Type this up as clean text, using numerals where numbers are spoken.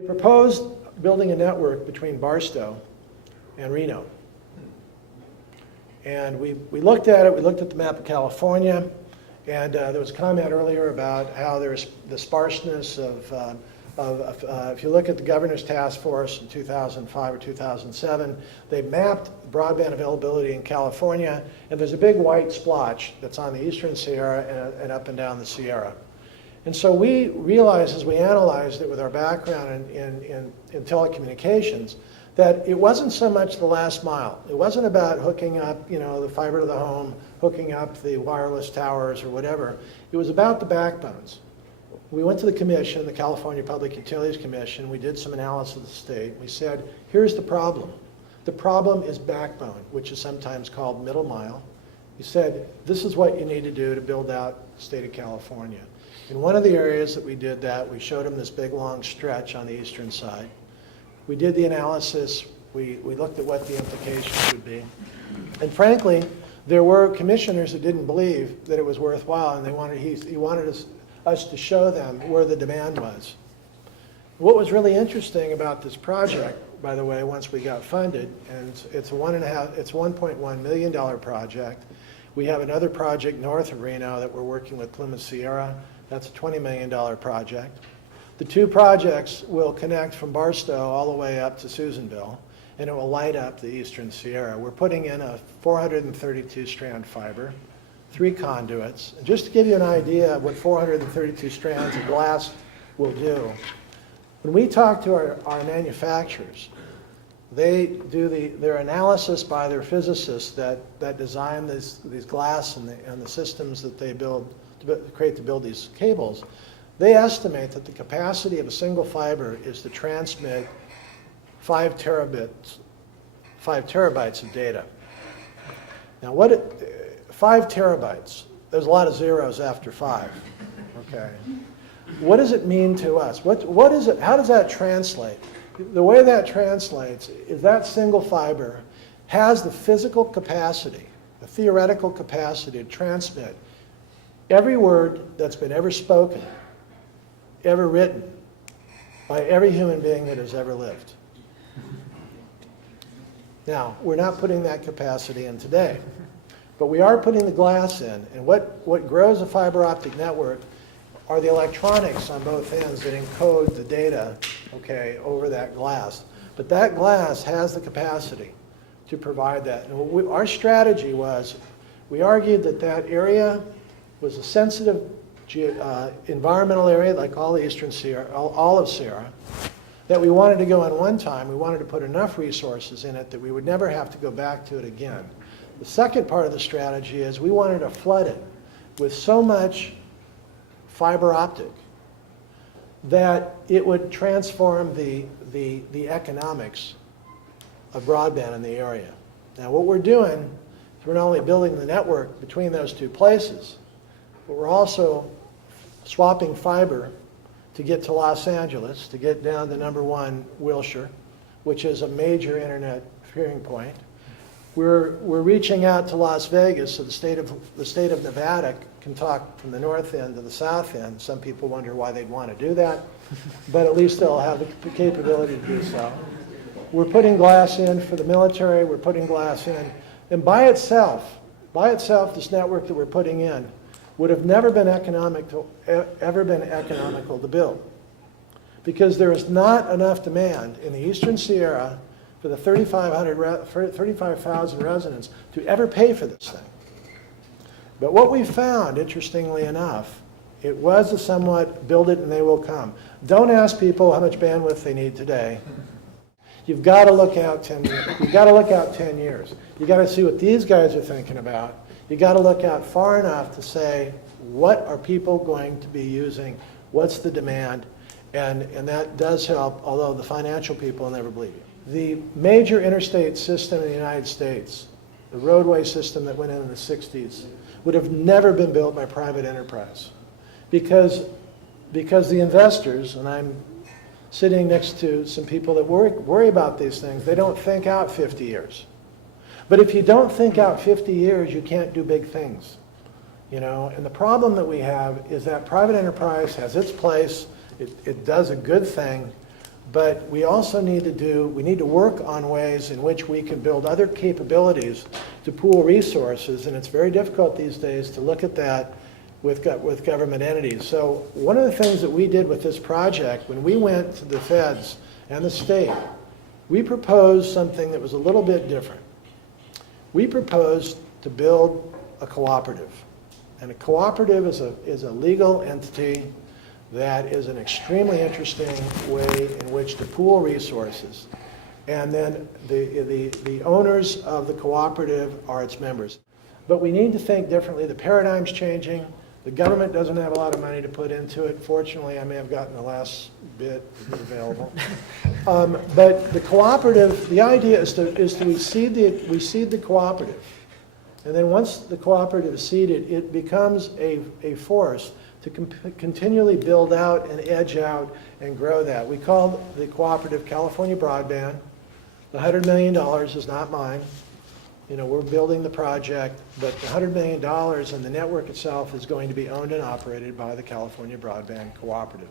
We proposed building a network between Barstow and Reno. And we looked at it, we looked at the map of California, and there was a comment earlier about how there's the sparseness of if you look at the Governor's Task Force in 2005 or 2007, they mapped broadband availability in California, and there's a big white splotch that's on the eastern Sierra and up and down the Sierra. And so we realized as we analyzed it with our background in telecommunications that it wasn't so much the last mile. It wasn't about hooking up, the fiber to the home, hooking up the wireless towers or whatever. It was about the backbones. We went to the commission, the California Public Utilities Commission. We did some analysis of the state. We said, here's the problem. The problem is backbone, which is sometimes called middle mile. We said, this is what you need to do to build out the state of California. In one of the areas that we did that, we showed them this big long stretch on the eastern side. We did the analysis, we looked at what the implications would be. And frankly, there were commissioners that didn't believe that it was worthwhile, and he wanted us to show them where the demand was. What was really interesting about this project, by the way, once we got funded, and it's a $1.1 million project. We have another project north of Reno that we're working with Plymouth Sierra. That's a $20 million project. The two projects will connect from Barstow all the way up to Susanville, and it will light up the eastern Sierra. We're putting in a 432 strand fiber, 3 conduits. And just to give you an idea of what 432 strands of glass will do, when we talk to our manufacturers, they do their analysis by their physicists that design these glass and the systems that they build to build these cables. They estimate that the capacity of a single fiber is to transmit 5 terabytes of data. Now, 5 terabytes? There's a lot of zeros after 5. Okay. What does it mean to us? What is it? How does that translate? The way that translates is that single fiber has the physical capacity, the theoretical capacity to transmit every word that's been ever spoken, ever written, by every human being that has ever lived. Now, we're not putting that capacity in today, but we are putting the glass in, and what grows a fiber optic network are the electronics on both ends that encode the data, okay, over that glass. But that glass has the capacity to provide that. And our strategy was, we argued that that area was a sensitive environmental area, like all the eastern Sierra, all of Sierra, that we wanted to go in one time. We wanted to put enough resources in it that we would never have to go back to it again. The second part of the strategy is we wanted to flood it with so much fiber optic that it would transform the economics of broadband in the area. Now, what we're doing is we're not only building the network between those two places, but we're also swapping fiber to get to Los Angeles, to get down to #1 Wilshire, which is a major internet peering point. We're reaching out to Las Vegas, so the state of Nevada can talk from the north end to the south end. Some people wonder why they'd want to do that, but at least they'll have the capability to do so. We're putting glass in for the military. We're putting glass in, and by itself, this network that we're putting in would have never been economical to build, because there is not enough demand in the eastern Sierra for the 35,000 residents to ever pay for this thing. But what we found, interestingly enough, it was a somewhat build it and they will come. Don't ask people how much bandwidth they need today. You've got to look out 10 years. You've got to look out 10 years. You've got to see what these guys are thinking about. You've got to look out far enough to say, what are people going to be using? What's the demand? And that does help, although the financial people will never believe you. The major interstate system in the United States, the roadway system that went in the 60s, would have never been built by private enterprise. Because the investors, and I'm sitting next to some people that worry about these things, they don't think out 50 years. But if you don't think out 50 years, you can't do big things. And the problem that we have is that private enterprise has its place, it does a good thing, But we also need to work on ways in which we can build other capabilities to pool resources, and it's very difficult these days to look at that with government entities. So one of the things that we did with this project, when we went to the feds and the state, we proposed something that was a little bit different. We proposed to build a cooperative. And a cooperative is a legal entity that is an extremely interesting way in which to pool resources. And then the owners of the cooperative are its members. But we need to think differently. The paradigm's changing. The government doesn't have a lot of money to put into it. Fortunately, I may have gotten the last bit available. But the cooperative, the idea is we seed the cooperative. And then once the cooperative is seeded, it becomes a force to continually build out and edge out and grow that. We call the cooperative California Broadband. The $100 million is not mine. You know, we're building the project, but the $100 million and the network itself is going to be owned and operated by the California Broadband Cooperative.